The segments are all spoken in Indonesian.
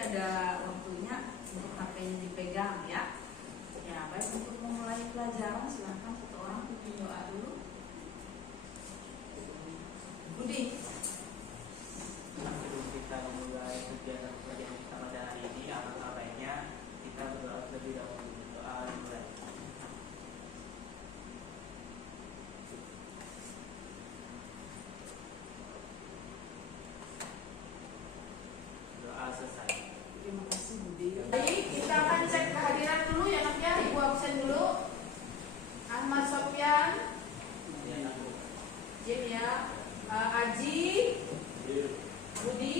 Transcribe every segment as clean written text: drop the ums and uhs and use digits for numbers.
ada waktunya untuk HP-nya dipegang ya. Ya, baik, untuk memulai pelajaran silahkan satu orang pimpin doa dulu. Budi. Sebelum kita memulai kegiatan pelajaran kita pada hari ini, alangkah baiknya kita berdoa terlebih dahulu. Doa dimulai. Doa selesai. Terima kasih Budi. Baik, kita akan cek kehadiran dulu ya nak ya. Ibu absen dulu. Ahmad Sofyan, Jim ya, Aji, Budi,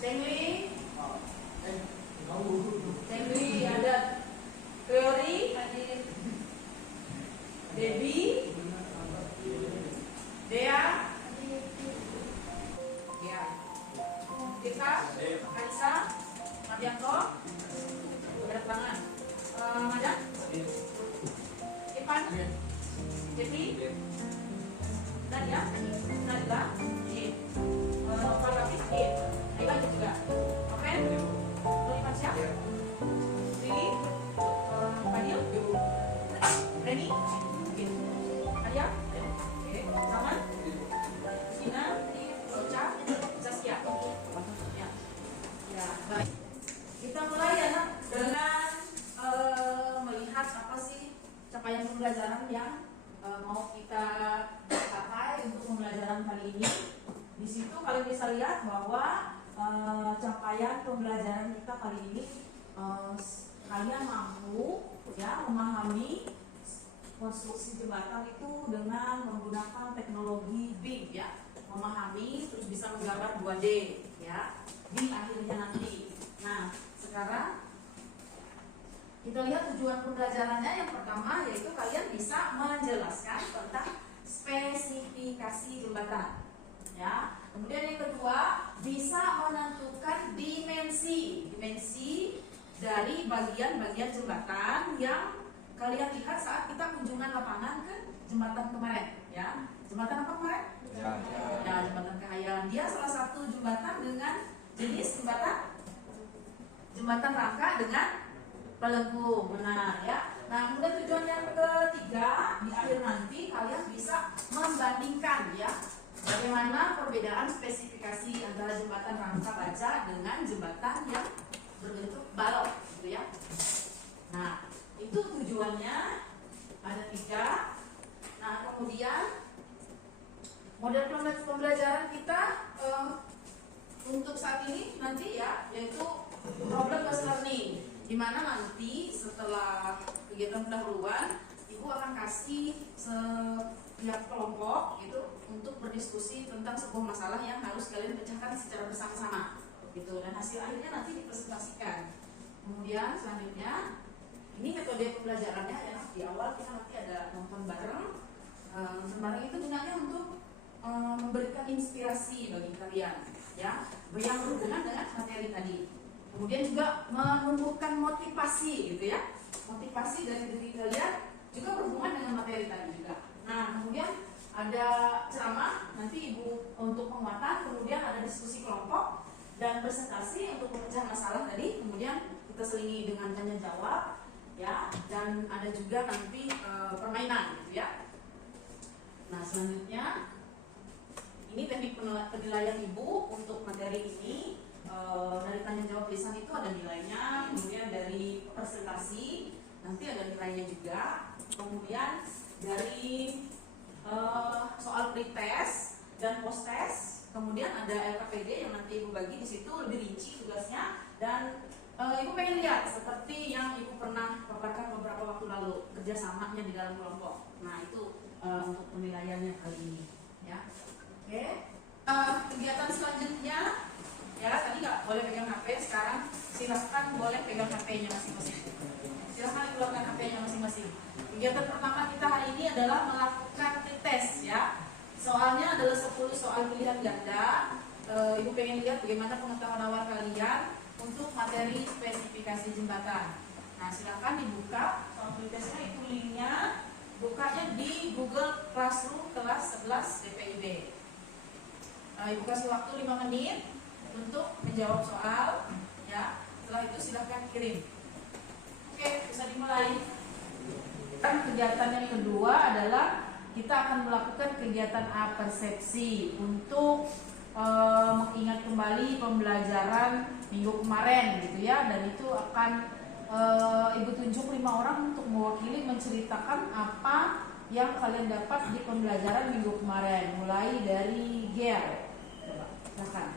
Cengli, ada Teori, Debbie, Dea, ya, kita, Kaisa, Mardianto, ada tangan, Madam, Ipan, Jeffy, Nadia, Nadla, Pak Rafis, Ayo juga, Open, Tony Pasya, Lili, Fadil, Reni, Arya, Zaman, Sina, Roca, Zaskia. Ya, baik. Kita mulai ya nak dengan melihat apa sih capaian pembelajaran yang mau kita capai untuk pembelajaran kali ini. Di situ kalian bisa lihat bahwa capaian pembelajaran kita kali ini kalian mampu ya memahami konstruksi jembatan itu dengan menggunakan teknologi BIM ya, memahami terus bisa menggambar 2D ya di akhirnya nanti. Nah, sekarang kita lihat tujuan pembelajarannya. Yang pertama yaitu kalian bisa menjelaskan tentang spesifikasi jembatan ya. Kemudian yang kedua bisa menentukan dimensi dari bagian-bagian jembatan yang kalian lihat saat kita kunjungan lapangan ke jembatan kemarin ya. Jembatan apa kemarin? Ya, jembatan Kahayan. Dia salah satu jembatan dengan jenis jembatan rangka dengan pelengkung, benar ya. Nah, kemudian tujuan yang ketiga di akhir nanti kalian bisa membandingkan ya bagaimana perbedaan spesifikasi antara jembatan rangka baja dengan jembatan yang berbentuk balok, gitu ya. Nah, itu tujuannya ada 3. Nah, kemudian model pembelajaran kita untuk saat ini nanti ya yaitu problem based learning, di mana nanti setelah kegiatan pendahuluan ibu akan kasih setiap kelompok gitu untuk berdiskusi tentang sebuah masalah yang harus kalian pecahkan secara bersama-sama gitu, dan hasil akhirnya nanti dipresentasikan. Kemudian selanjutnya ini metode pembelajarannya ya, di awal kita nanti ada nonton bareng. Nonton bareng itu gunanya untuk memberikan inspirasi bagi kalian ya yang berhubungan dengan materi tadi. Kemudian juga menumbuhkan motivasi gitu ya, motivasi dari diri kalian juga berhubungan dengan materi tadi juga. Nah, kemudian ada ceramah nanti ibu untuk penguatan, kemudian ada diskusi kelompok dan presentasi untuk memecah masalah tadi. Kemudian kita selingi dengan tanya jawab ya, dan ada juga nanti permainan gitu ya. Nah, selanjutnya ini teknik penilaian ibu untuk materi ini. Dari tanya jawab lisan itu ada nilainya, kemudian dari presentasi nanti ada nilainya juga, kemudian dari soal pretest dan post test, kemudian ada LKPD yang nanti ibu bagi di situ lebih rinci tugasnya, dan ibu pengen lihat seperti yang ibu pernah paparkan beberapa waktu lalu kerjasamanya di dalam kelompok. Nah, itu untuk penilaiannya kali ini ya. Oke. Kegiatan selanjutnya ya, tadi nggak boleh pegang HP, sekarang silahkan boleh pegang HP-nya masing-masing. Silahkan keluarkan HP-nya masing-masing. Kegiatan pertama kita hari ini adalah melakukan pretest ya. Soalnya adalah 10 soal pilihan ganda. Ibu pengen lihat bagaimana pengetahuan awal kalian untuk materi spesifikasi jembatan. Nah, silahkan dibuka soal pretestnya, itu linknya bukanya di Google Classroom kelas 11 DPIB. Ibu kasih waktu 5 menit untuk jawab soal, ya. Setelah itu silahkan kirim. Oke, bisa dimulai. Kegiatan yang kedua adalah kita akan melakukan kegiatan apersepsi untuk mengingat kembali pembelajaran minggu kemarin gitu ya, dan itu akan Ibu tunjuk 5 orang untuk mewakili menceritakan apa yang kalian dapat di pembelajaran minggu kemarin, mulai dari Ger. Coba, silakan.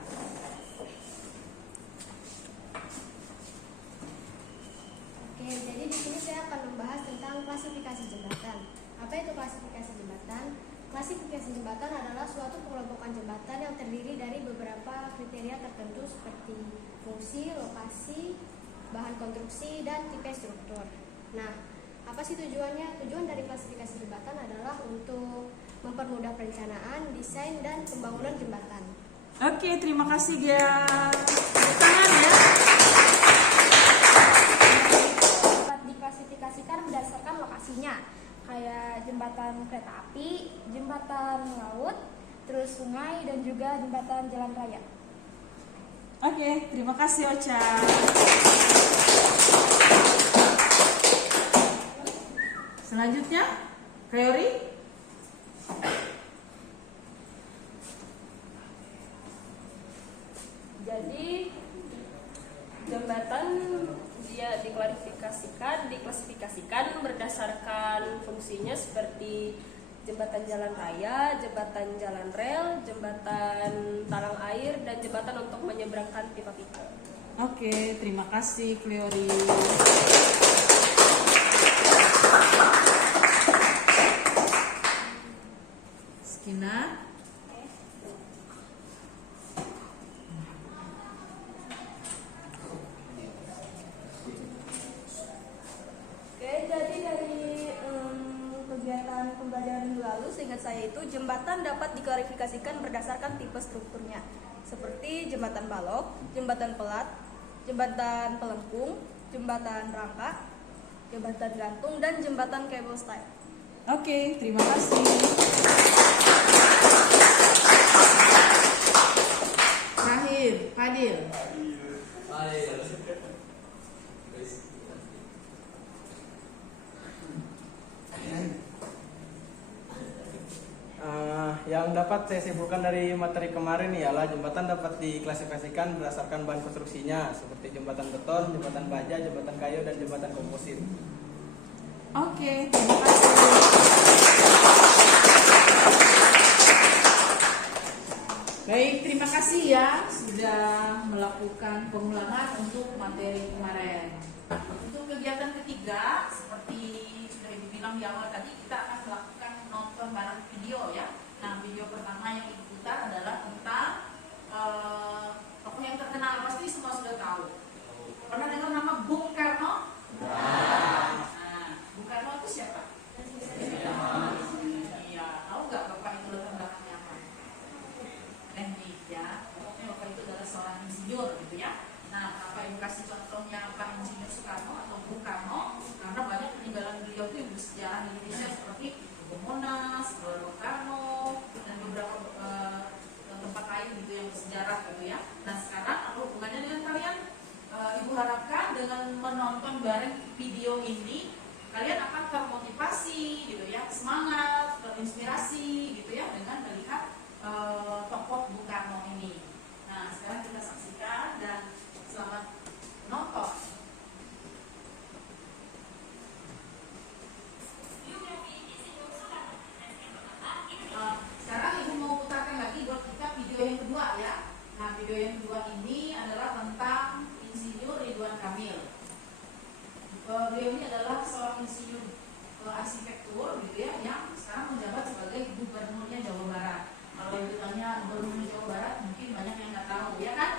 Oke, jadi di sini saya akan membahas tentang klasifikasi jembatan. Apa itu klasifikasi jembatan? Klasifikasi jembatan adalah suatu pengelompokan jembatan yang terdiri dari beberapa kriteria tertentu seperti fungsi, lokasi, bahan konstruksi, dan tipe struktur. Nah, apa sih tujuannya? Tujuan dari klasifikasi jembatan adalah untuk mempermudah perencanaan, desain, dan pembangunan jembatan. Oke, terima kasih Gia. Tepuk tangan ya. Dapat diklasifikasikan berdasarkan lokasinya, kayak jembatan kereta api, jembatan laut, terus sungai, dan juga jembatan jalan raya. Oke, terima kasih Ocha. Selanjutnya, Kreori. Jadi jembatan dia diklasifikasikan berdasarkan fungsinya seperti jembatan jalan raya, jembatan jalan rel, jembatan talang air, dan jembatan untuk menyeberangkan pipa-pipa. Oke, terima kasih Kreori. Skina. Oke, jadi dari kegiatan pembelajaran minggu lalu, seingat saya itu jembatan dapat diklasifikasikan berdasarkan tipe strukturnya, seperti jembatan balok, jembatan pelat, jembatan pelengkung, jembatan rangka, jembatan gantung, dan jembatan cable style. Oke, terima kasih. Terakhir, Fadil. Yang dapat saya simpulkan dari materi kemarin ialah jembatan dapat diklasifikasikan berdasarkan bahan konstruksinya seperti jembatan beton, jembatan baja, jembatan kayu, dan jembatan komposit. Oke, terima kasih. Baik, terima kasih ya sudah melakukan pengulangan untuk materi kemarin. Untuk kegiatan ketiga, seperti sudah Ibu bilang di awal tadi, kita akan melakukan nonton bareng video ya. Nah, video pertama yang Ibu putar adalah tentang tokoh yang terkenal, pasti semua sudah tahu. Pernah dengar nama Bung Karno? Bung Karno itu siapa? Iya, tahu nggak Bapak itu latar belakangnya apa? Teknik ya, pokoknya Bapak itu adalah seorang insinyur gitu ya. Nah, apa Ibu kasih contohnya Pak Insinyur Soekarno atau Bung Karno? Karena banyak peninggalan beliau itu yang bersejarah di Indonesia seperti Monas, Bung Karno, dan beberapa tempat lain gitu yang bersejarah gitu ya. Nah, sekarang apa hubungannya dengan kalian? Ibu harapkan dengan menonton bareng video ini kalian akan termotivasi gitu ya, semangat, terinspirasi gitu ya dengan melihat tokoh Bung Karno ini. Nah, sekarang kita saksikan dan selamat nonton. Sekarang Ibu mau putarkan lagi buat kita video yang kedua ya. Nah, video yang kedua ini adalah tentang Insinyur Ridwan Kamil. Beliau ini adalah seorang insinyur arsitektur gitu ya, yang sekarang menjabat sebagai gubernurnya Jawa Barat. Kalau yang ditanya gubernur Jawa Barat, mungkin banyak yang nggak tahu, ya kan?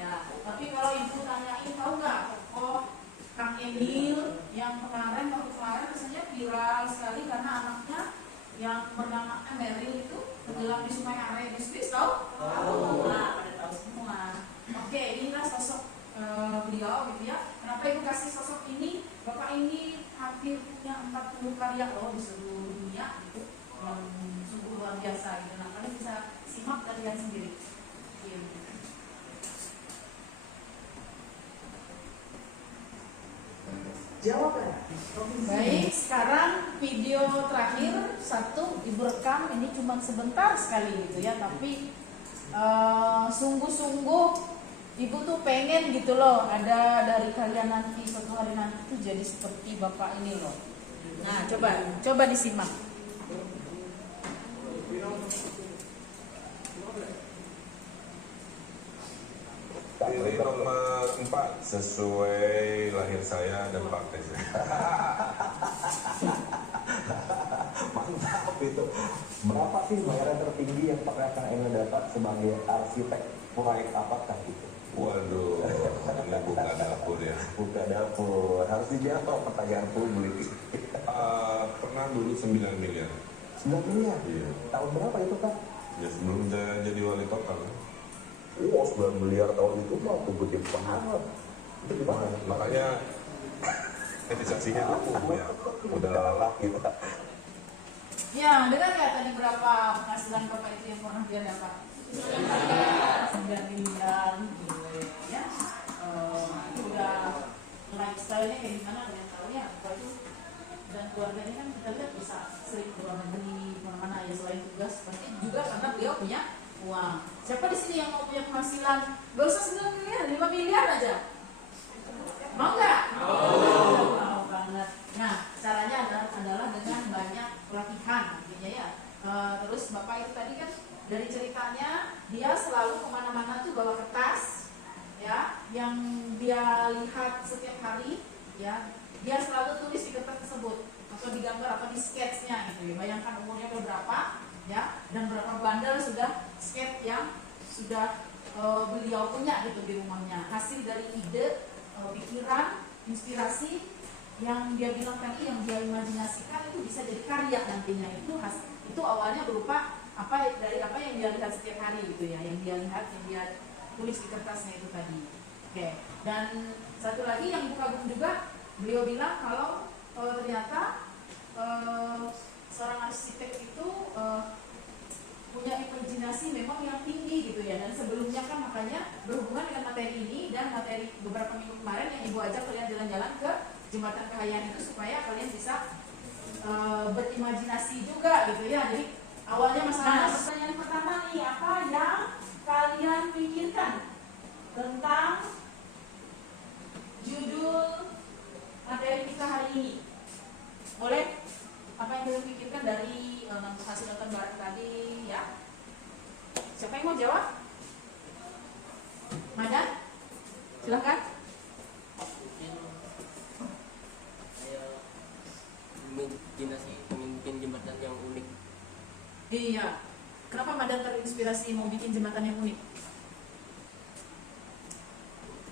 Ya. Tapi kalau Ibu tanyain, tahu nggak tokoh Kang Emil yang kemarin rasanya viral sekali karena anaknya yang bernama Emeril itu tenggelam di Sungai Are, Bis tahu? Tahu. Nah, pada tahu semua. Oke, inilah sosok beliau gitu ya. Kenapa Ibu kasih sosok ini? Bapak ini hampir punya 40 karya loh di seluruh dunia gitu. Sungguh luar biasa gitu. Nah, kalian bisa simak dan lihat sendiri. Baik, sekarang video terakhir satu ibu rekam, ini cuma sebentar sekali gitu ya, tapi sungguh-sungguh ibu tuh pengen gitu loh ada dari kalian nanti suatu hari nanti tuh jadi seperti bapak ini loh. Nah, coba disimak. Pilih nomor 4 sesuai lahir saya dan partai saya. Mantap itu. Berapa sih bayaran tertinggi yang pernah Kang Emil dapat sebagai arsitek proyek apakah itu? Waduh, ini buka dapur ya. Buka dapur, harus dijawab pertanyaan publik. Pernah dulu 9 miliar. 9 miliar? Iya. Tahun berapa itu Kak? Ya sebelum saya jadi wali kota. Wow, 9 miliar tahun itu mah gede banget. Itu gimana? Makanya investasinya aku ya udah lelah gitu. Ya, dengar nggak tadi berapa penghasilan bapak itu yang pernah dia dapat? 9 miliar gitu ya. Itu udah lifestyle-nya kayak gimana kalian tahu ya? Bapak itu dan keluarganya kan kita lihat bisa sering keluar negeri kemana-mana ya, selain tugas pasti juga karena beliau punya uang. Siapa di sini yang mau punya penghasilan? Gak usah 9 miliar, 5 miliar aja. Mau nggak? Mau banget. Nah, caranya adalah dengan banyak pelatihan, artinya ya. Terus bapak itu tadi kan dari ceritanya dia selalu kemana-mana tuh bawa kertas, ya, yang dia lihat setiap hari, ya. Dia selalu tulis di kertas tersebut atau digambar atau di sketsnya gitu ya. Bayangkan umurnya berapa, ya, dan berapa bandel sudah sketch yang sudah beliau punya gitu di rumahnya. Hasil dari ide, pikiran, inspirasi yang dia bilang tadi, yang dia imajinasikan itu bisa jadi karya nantinya. Itu awalnya berupa dari apa yang dia lihat setiap hari gitu ya, yang dia lihat, yang dia tulis di kertasnya itu tadi. Oke. Dan satu lagi yang Ibu kagum juga, beliau bilang kalau ternyata seorang arsitek itu punya imajinasi memang yang tinggi gitu ya. Dan sebelumnya kan makanya berhubungan dengan materi ini dan materi beberapa minggu kemarin yang Ibu ajak kalian jalan-jalan ke Jembatan Kahayan itu supaya kalian bisa berimajinasi juga gitu ya. Jadi awalnya masalah pertanyaan pertama nih, apa yang kalian pikirkan tentang judul materi kita hari ini? Boleh? Apa yang kalian pikirkan dari hasil nonton bareng tadi ya? Siapa yang mau jawab? Madan? Silahkan. Imajinasi pemimpin jembatan yang unik. Iya. Kenapa Madan terinspirasi mau bikin jembatan yang unik?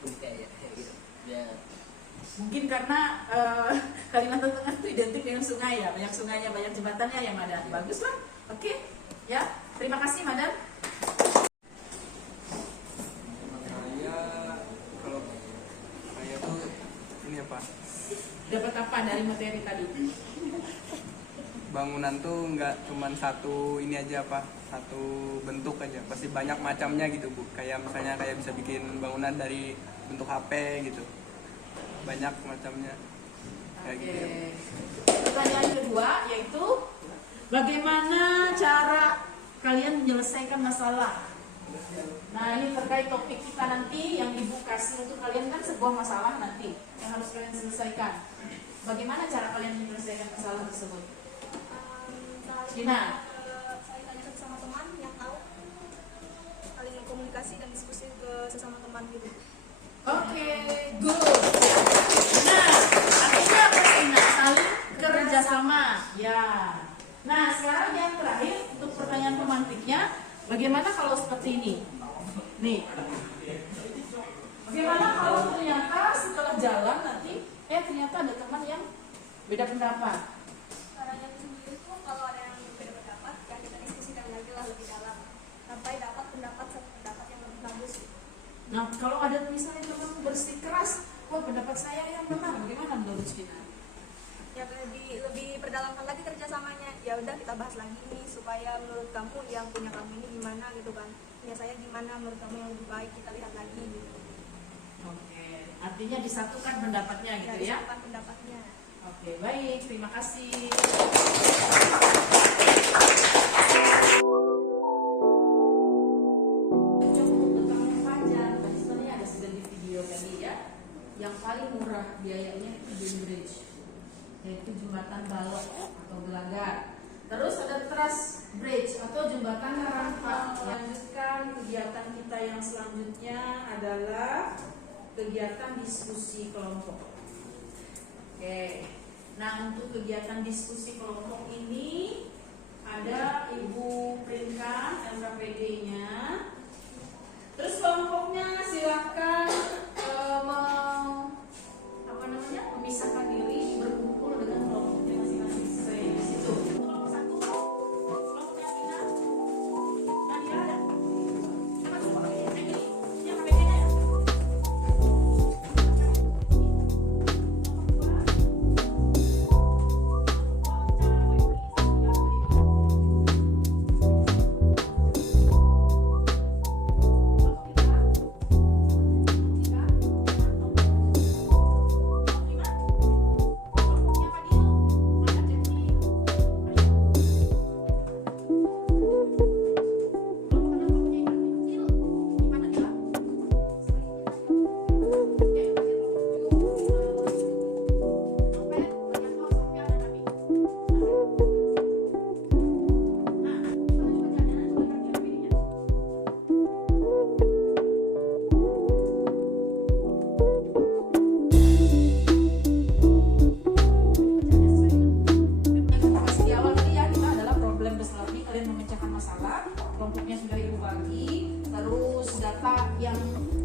Unik kayak gitu. Ya. Mungkin karena Kalimantan Tengah itu identik dengan sungai ya, banyak sungainya, banyak jembatannya ya Madan. Bagus lah. Oke. Ya. Terima kasih Madan. Kalau saya tuh ini apa? Dapat apa dari materi tadi? Bangunan tuh nggak cuman satu ini aja apa, satu bentuk aja, pasti banyak macamnya gitu Bu. Kayak misalnya kayak bisa bikin bangunan dari bentuk HP gitu, banyak macamnya kayak Oke. gitu. Pertanyaan kedua yaitu bagaimana cara kalian menyelesaikan masalah? Nah, ini terkait topik kita nanti yang Ibu kasih untuk kalian kan sebuah masalah nanti yang harus kalian selesaikan. Bagaimana cara kalian menyelesaikan masalah tersebut? Dina. Saya tanyakan sama teman yang tahu, saling komunikasi dan diskusi ke sesama teman gitu. Oke, good. Nah, artinya apa sih? Nah, saling kerjasama. Ya. Nah, sekarang yang terakhir untuk pertanyaan pemantiknya, bagaimana kalau seperti ini? Nih. Bagaimana kalau ternyata setelah jalan nanti, ternyata ada teman yang beda pendapat? Caranya sendiri tuh kalau ada yang beda pendapat, ya kita diskusikan lagi lah lebih dalam sampai dapat satu pendapat yang lebih bagus. Nah, kalau ada misalnya teman bersikeras, wah pendapat saya yang benar, bagaimana menurut Dina? Ya lebih perdalamkan lagi kerjasamanya. Ya udah kita bahas lagi nih supaya menurut kamu yang punya kamu ini gimana gitu kan? Punya saya gimana, menurut kamu yang lebih baik, kita lihat lagi gitu. Oke, artinya artinya disatukan pendapatnya gitu ya. Disatukan pendapatnya. Oke, baik, terima kasih. Tentang yang panjang, tadi sebenarnya ada sudah di video tadi ya. Yang paling murah biayanya itu Beam Bridge, yaitu jembatan balok atau gelagar. Terus ada Truss Bridge atau jembatan rampa. Lanjutkan kegiatan kita yang selanjutnya adalah kegiatan diskusi kelompok. Oke, nah untuk kegiatan diskusi kelompok ini ada Ibu Prinkan LKPD-nya. Terus kelompoknya silakan memisahkan diri, berkumpul dengan kelompoknya masing-masing sesuai di situ. Kelompok 1, kelompoknya Tina, Nadia ada. Siapa tuh? Yang ini, yang KPD-nya ya. Kelompoknya sudah Ibu bagi, terus data yang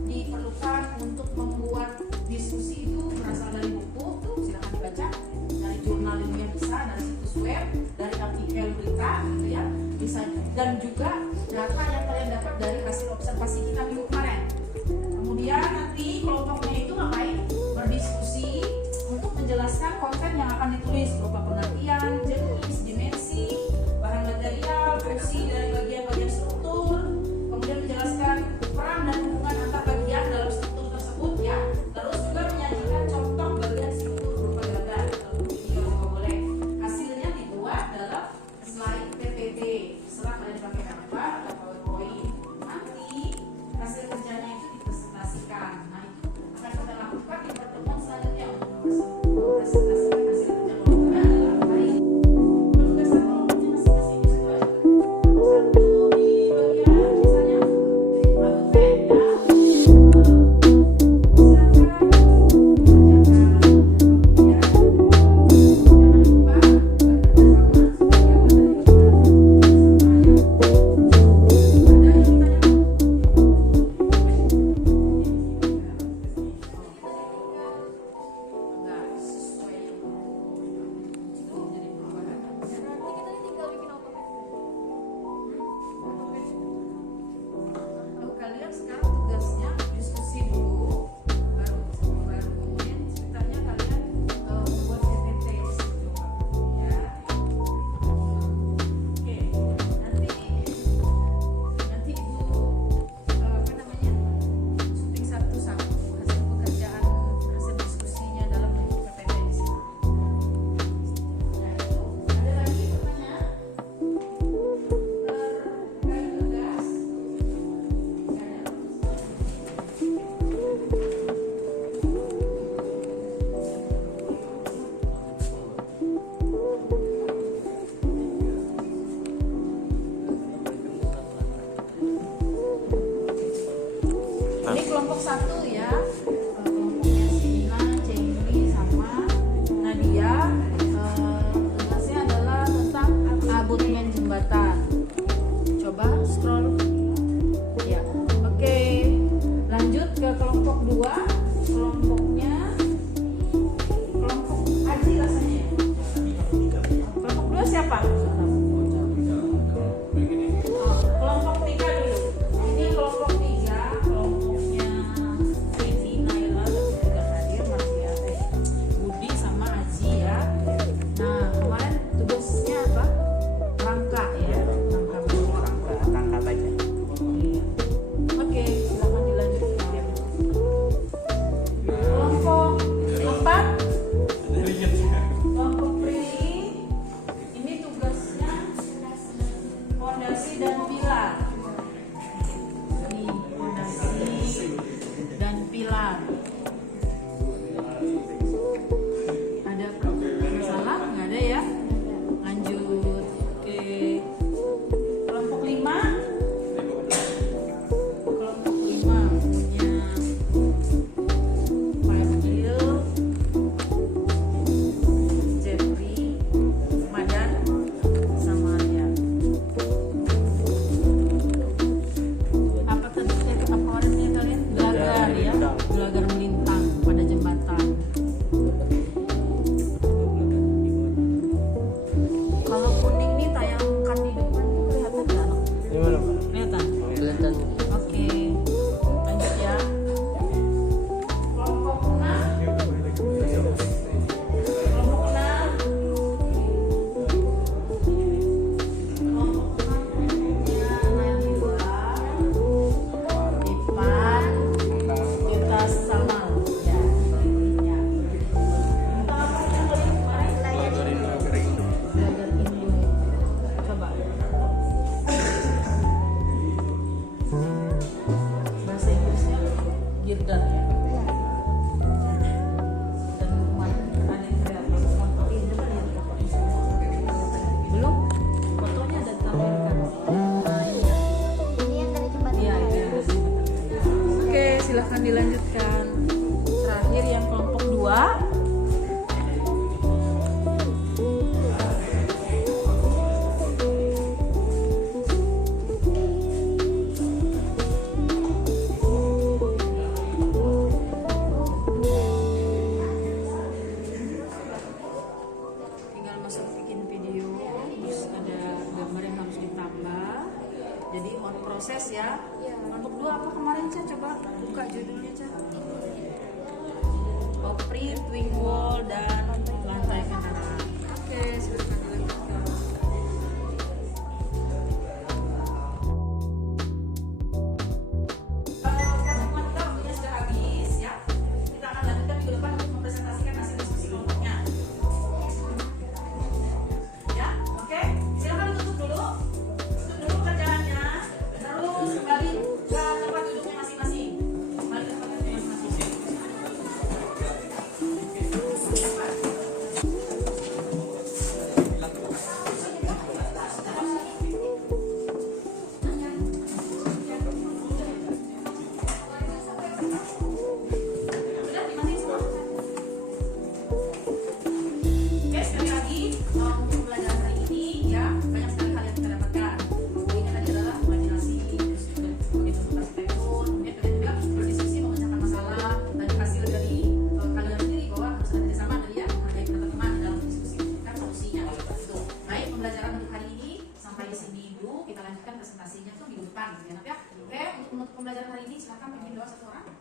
diperlukan untuk membuat diskusi itu berasal dari buku, tuh silakan dibaca, dari jurnal ilmiah bisa, dari situs web, dari artikel berita, gitu ya, bisa, dan juga data yang kalian dapat dari hasil observasi kita minggu kemarin. Kemudian nanti kelompoknya itu ngapain? Berdiskusi untuk menjelaskan konten yang akan ditulis berupa pengertian, jenis, dimensi, bahan material, fungsi dari bagian-bagian struktur, kemudian menjelaskan peran dan hubungan antar bagian dalam struktur tersebut ya. Terus juga menyajikan contoh bagian struktur berupa gambar atau video juga boleh. Hasilnya dibuat dalam slide PPT. Setelah kalian pakai Canva atau PowerPoint, nanti hasil kerjanya itu dipresentasikan. Nah itu akan kita lakukan di pertemuan selanjutnya untuk mempresentasikan hasil kerja kelompoknya adalah apa ini. Penugasan kelompoknya masing-masing di situ aja. Satu di bagian misalnya rambut pen ya. Silakan kerjakan kemudian jangan lupa bekerja sama sebagai anggota dari kalian sekarang tugasnya diskusi dulu, baru kemudian ceritanya kalian buat PPT di situ ya. Oke, nanti Ibu syuting satu-satu hasil pekerjaan, hasil diskusinya dalam bentuk PPT di sini. Nah itu ada lagi pertanyaan terkait tugas. Ini kelompok 1 ya, kelompoknya Sina, Cengli sama Nadia. Tugasnya adalah tentang abutmen jembatan. Coba scroll. Ya, oke. Lanjut ke kelompok 2. Kelompoknya kelompok Aji rasanya ya. Kelompok 2 siapa? Kelompok 3 dulu. Ini kelompok 3, kelompoknya Regina Girdan ya. Ya. Dan kemarin ada yang saya fotoin, coba lihat fotonya. Belum? Fotonya ada tampilkan. Nah, ini ya. Ini yang dari jembatan. Iya, itu yang ada. Oke, silahkan dilanjutkan. Terakhir yang kelompok 2. Tinggal masuk bikin video, terus ada gambar yang harus ditambah. Jadi on proses ya. Untuk 2 apa kemarin Ca? Coba buka judulnya Ca. Opri, twin wall, dan lantai kendaraan. Oke, silakan dilanjutkan. Karena kita waktunya sudah habis ya, kita akan lanjutkan minggu depan untuk mempresentasikan hasil diskusi kelompoknya. Ya, oke. Silakan tutup dulu. Tutup dulu pekerjaannya. Terus kembali ke tempat duduknya masing-masing. Kembali ke tempat duduknya masing-masing. Sudah dimatiin semua? Oke, sekali lagi untuk pelajaran hari ini ya banyak sekali hal yang kita dapatkan. Ini tadi adalah imajinasi, terus juga implementasi tekun, kemudian kalian juga berdiskusi memecahkan masalah dan hasil dari kalian sendiri bahwa harus ada kerjasama dari ya menghargai teman-teman dalam diskusikan solusinya. Gitu. Baik, pembelajaran untuk hari ini sampai di sini dulu. Kita lanjutkan presentasinya tuh minggu depan gitu ya. Nak, ya. Oke, untuk menutup pembelajaran hari ini silakan pimpin doa satu orang.